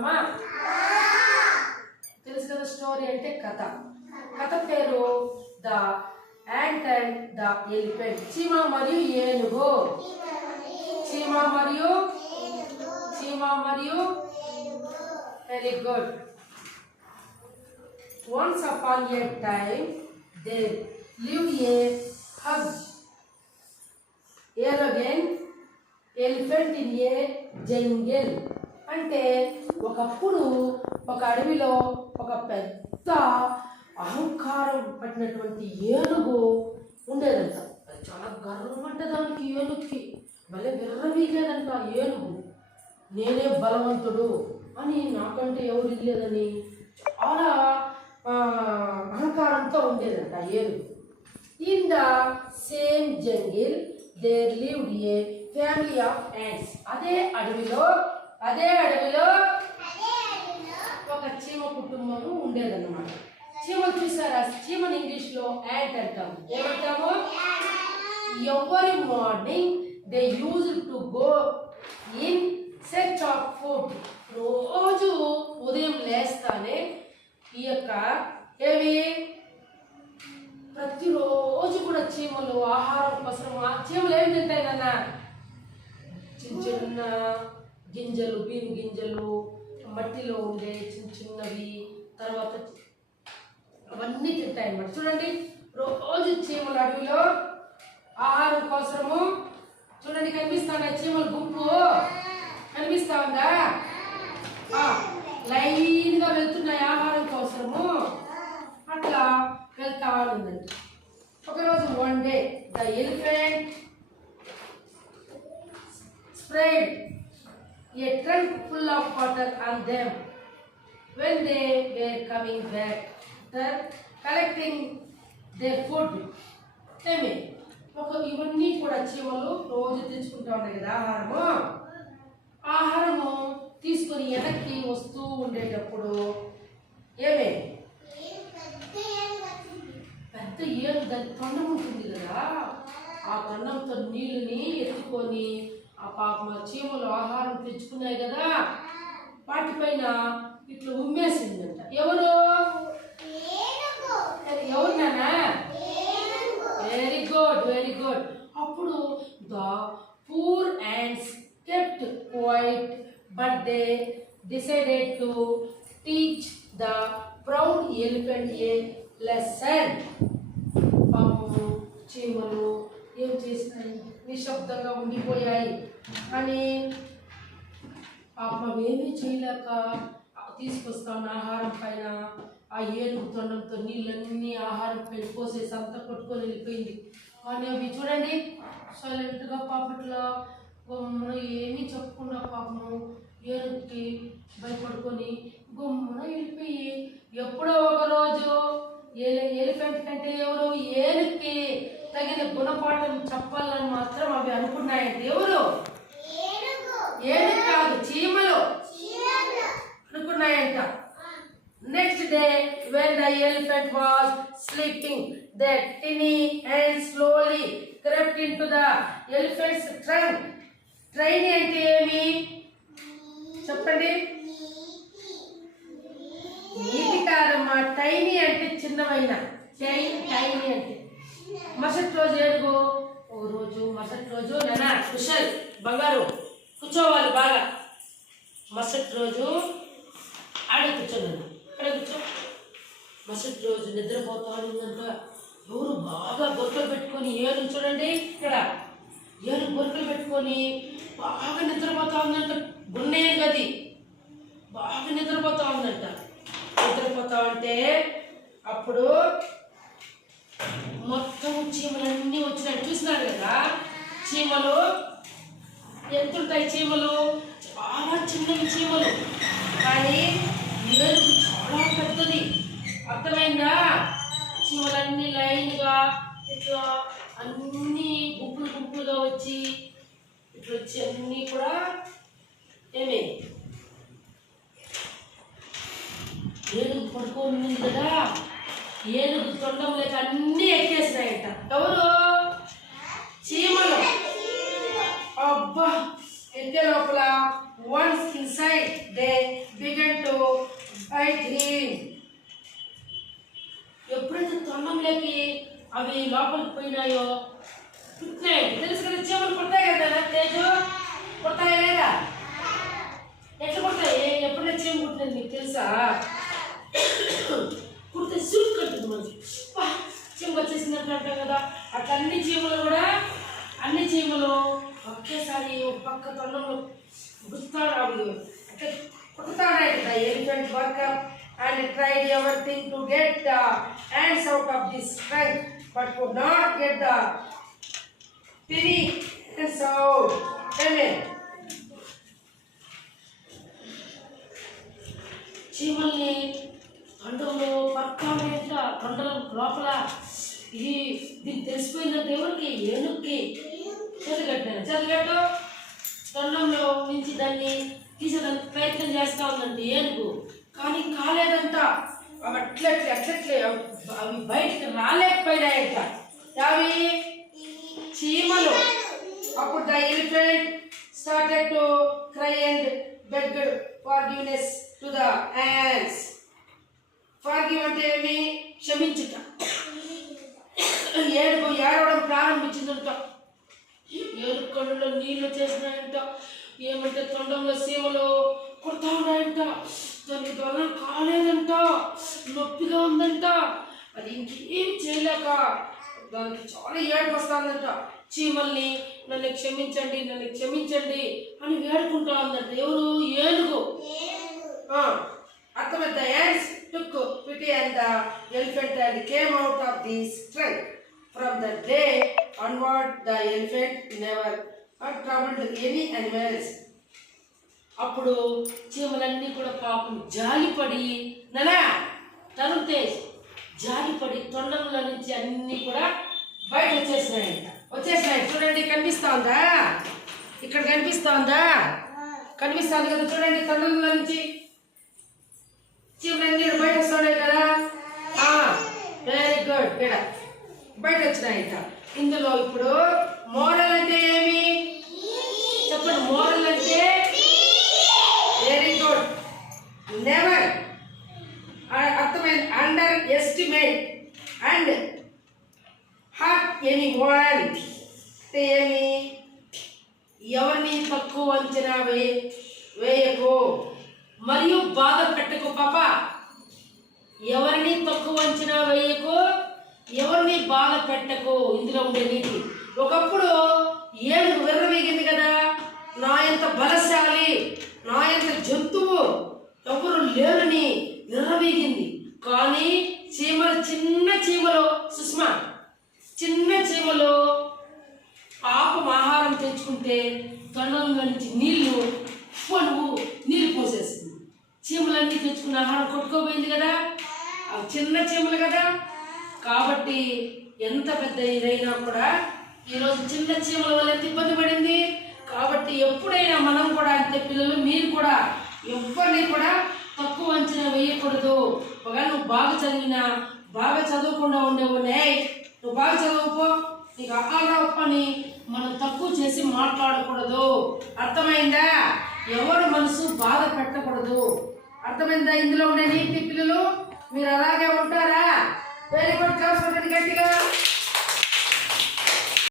తెలుసుకుందామా? తెలుసు కదా, స్టోరీ అంటే కథ. కథ పేరు the ant and the elephant. చీమ మరియు ఏనుగు. చీమ మరియు very good. Once upon a time there lived a huge elegant elephant in a jungle. అంటే ఒకప్పుడు ఒక అడవిలో ఒక పెద్ద అహంకారం పట్టినటువంటి ఏనుగు ఉండేదంట. చాలా గర్వం అంట దానికి, ఏనుగుకి భలే విర్రవీగేదంట. ఏనుగు నేనే బలవంతుడు అని, నాకంటే ఎవరు లేదని చాలా అహంకారంతో ఉండేదంట ఏనుగు. In the same jungle there lived a family of ants. అదే అడవిలో ఒక చీమ కుటుంబం ఉండేదన్నమాట. చీమలు చూసారా? చీమని ఇంగ్లీష్లో యాంట్ అంటాము. ఏమంటాము? ఎవరి morning they use to go in search of food. రోజు ఉదయం లేస్తానే ఈ యొక్క ప్రతిరోజు కూడా చీమలు ఆహారం కోసం, ఆ చీమలు ఏమి తింటాయి నాన్న? చిన్న చిన్న గింజలు, బీన్ గింజలు, మట్టిలో ఉండే చిన్నవి, తర్వాత అవన్నీ తింటాయి అన్నమాట. చూడండి, రోజు చీమలు అడవిలో ఆహారం కోసము, చూడండి కనిపిస్తాయి చీమల గుంపు కనిపిస్తా ఉందా? లైన్గా వెళ్తున్నాయి ఆహారం కోసము. అట్లా వెళ్తా ఉందండి. ఒకరోజు one day the elephant spread a trunk full of water on them when they were coming back after collecting their food. ఇవన్నీ కూడా చీమలు రోజు తెచ్చుకుంటా ఉన్నాయి కదా ఆహారము తీసుకొని వెనక్కి వస్తూ ఉండేటప్పుడు పెద్ద ఏను దాని తొండం ఉంటుంది కదా, ఆ తొండంతో నీళ్ళని ఎత్తుకొని ఆ పాప చీమలు ఆహారం తెచ్చుకున్నాయి కదా, వాటిపైన ఇట్లా ఉమ్మేసిందంట. ఎవరు నాన్న? Very good. అప్పుడు the poor ants kept quiet, but they decided to teach the proud elephant a lesson. పాపము చీమలు ఏం చేసినాయి? నిశ్శబ్దంగా ఉండిపోయాయి. అని పాపం ఏమీ చేయలేక తీసుకొస్తాను ఆహారం పైన ఆ ఏనుగు తొండంతో నీళ్ళన్నీ ఆహారం పైన పోసేసి అంతా కొట్టుకొని వెళ్ళిపోయింది. కానీ అవి చూడండి సైలెంట్గా పాపట్లో గమ్మున ఏమీ చెప్పకుండా పాపము ఏనుగుకి భయపడుకొని గమ్మున వెళ్ళిపోయి, ఎప్పుడో ఒకరోజు ఎలిఫెంట్ కంటే ఎవరు ఏనుగుకి తగిన గుణపాఠం చెప్పాలని మాత్రం అవి అనుకున్నాయంటే. ఎవరు? ఏనుగు కాదు, చీమలు అనుకున్నాయంట. Next day when the elephant was sleeping, the tiny ants slowly crept into the elephant's trunk. Train అంటే ఏమి చెప్పండి? నీటి కాదమ్మా, టైనీ అంటే చిన్నమైన. టైనీ అంటే మరుసటి రోజు ఏనుగు మరుసటి రోజు నాన్న కుశల్ బంగారు కూర్చోవాలి బాగా. మరుసటి రోజు ఆడ కూర్చోను, ఇక్కడ కూర్చో. మరుసటి రోజు నిద్రపోతా ఉందంట. ఎవరు బాగా గొర్రెలు పెట్టుకొని ఏను చూడండి, ఇక్కడ ఏను గొర్రెలు పెట్టుకొని బాగా నిద్రపోతా ఉందంట. గున్నే గది బాగా నిద్రపోతా ఉందంట. నిద్రపోతా ఉంటే అప్పుడు మొత్తం చీమలన్నీ వచ్చినాయి. చూసినారు కదా చీమలు ఎంతుంటాయి? చీమలు చాలా చిన్నవి చీమలు, కానీ ఏనుగు చాలా పెద్దది. అర్థమైందా? చీమలన్నీ లైన్గా ఇట్లా అన్నీ గుంపులుగా వచ్చి ఇట్లా వచ్చి అన్నీ కూడా ఏనుగు పడుకోని కదా, ఏనుగు తొండం లేక అన్నీ ఎక్కేసినాయంట. ఎవరు? చీమలు. అబ్బా ఎక్కే లోపల once inside they began తెలుసు కదా, చీమలు కుడతాయి కదా తేజు, కుడతాయా లేదా? ఎట్లా కుడతాయి? ఎప్పుడైనా చీమ కుట్టినది మీకు తెలుసా? కుడితే సులుకు కట్టుంది మనకి, చీమ వచ్చేసిందంటే అంటాం కదా. అట్లా అన్ని చీమలు కూడా, అన్ని చీమలు ఒకేసారి ఒక పక్క తొండంలో గుస్తాడు, అంటే కుడతాడు. Elephant work and tried everything to get the ants out of this strength, but could not get the tiny ants out. Amen. చీమల్ని తొండంలో పక్కామేట, తొండల లోపల ఇది దీన్ని తెలిసిపోయిందంటే ఎవరికి? ఏనుక్కి. చదిగట్టు తొండంలో నుంచి దాన్ని తీసేదానికి ప్రయత్నం చేస్తూ ఉందంటే ఏనుగు, కానీ కాలేదంట. అవి అట్లట్లే అవి బయటకు రాలేకపోయినాయంట. అవి చీమలు. అప్పుడు the elephant started to cry and begged forgiveness to the ants. Forgive అంటే ఏమి? క్షమించుట. ఏడుపు ఏడవడం ప్రారంభించిందంట. ఏడు కళ్ళలో నీళ్లు చేసినాయంట. ఏమంటే తొండంలో సీమలు కుడతా ఉన్నాయంట. దానికి వల్ల కాలేదంట, నొప్పిగా ఉందంట. అది ఇంకేం చేయలేక దానికి చాలా ఏడుపు వస్తుందంట. చీమల్ని నన్ను క్షమించండి, నన్ను క్షమించండి అని వేడుకుంటా ఉందంట. ఎవరు? ఏనుగు. అర్థమైంది. The ants took pity and the elephant and came out of the strength. From that day onward, the elephant never troubled any animals. అప్పుడు చీమలన్నీ కూడా పాపం జాలిపడి, తరుణ్ తేజ్ జాలిపడి తొండంలో నుంచి అన్నీ కూడా బయట వచ్చేసినాయి. చూడండి, కనిపిస్తుందా? ఇక్కడ కనిపిస్తుంది కదా, చూడండి. తొండంలో నుంచి చీమలన్నీ బయట వస్తున్నాయి కదా. Very good. ఇక్కడ బయట వచ్చినాయంట. ఇందులో ఇప్పుడు మోరల్ అంటే ఏమి చెప్పండి? మోరల్ అంటే వెరీ గుడ్. నెవర్ అర్థమైంది. Under estimate and hurt any one అంటే ఏమి? ఎవరిని తక్కువ అంచనా వేయకు మరియు బాధ పెట్టకు పాప. ఎవరిని తక్కువ అంచనా వేయకు, ఎవరిని బాధ పెట్టకు. ఇందులో ఉండే నీతి. ఒకప్పుడు ఏనుగు విర్రవీగింది కదా, నా ఎంత బలశాలి, నా ఎంత జంతువు ఎవరు లేరని విర్రవీగింది. కానీ చీమలు, చిన్న చీమలు, సుష్మా, చిన్న చీమలు పాపం ఆహారం తెచ్చుకుంటే తొండంలో నుంచి నీళ్లు పోసేసింది. చీమలన్నీ తెచ్చుకున్న ఆహారం కొట్టుకోపోయింది కదా. అవి చిన్న చీమలు కదా. కాబట్టి ఎంత పెద్ద ఇదైనా కూడా ఈరోజు చిన్న చీమల వల్ల ఎంత ఇబ్బంది పడింది. కాబట్టి ఎప్పుడైనా మనం కూడా అంతే, పిల్లలు మీరు కూడా ఎవరిని కూడా తక్కువ అంచనా వేయకూడదు. ఒకవేళ నువ్వు బాగా చదివినా, బాగా చదవకుండా ఉండేవాడిని, నువ్వు బాగా చదవపో, నీకు అకాలరావు అని మనం తక్కువ చేసి మాట్లాడకూడదు. అర్థమైందా? ఎవరు మనసు బాధ పెట్టకూడదు. అర్థమైందా? ఇందులో ఉండే నీతి. పిల్లలు మీరు అలాగే ఉంటారా? Very good. క్లాస్ గట్టిగా.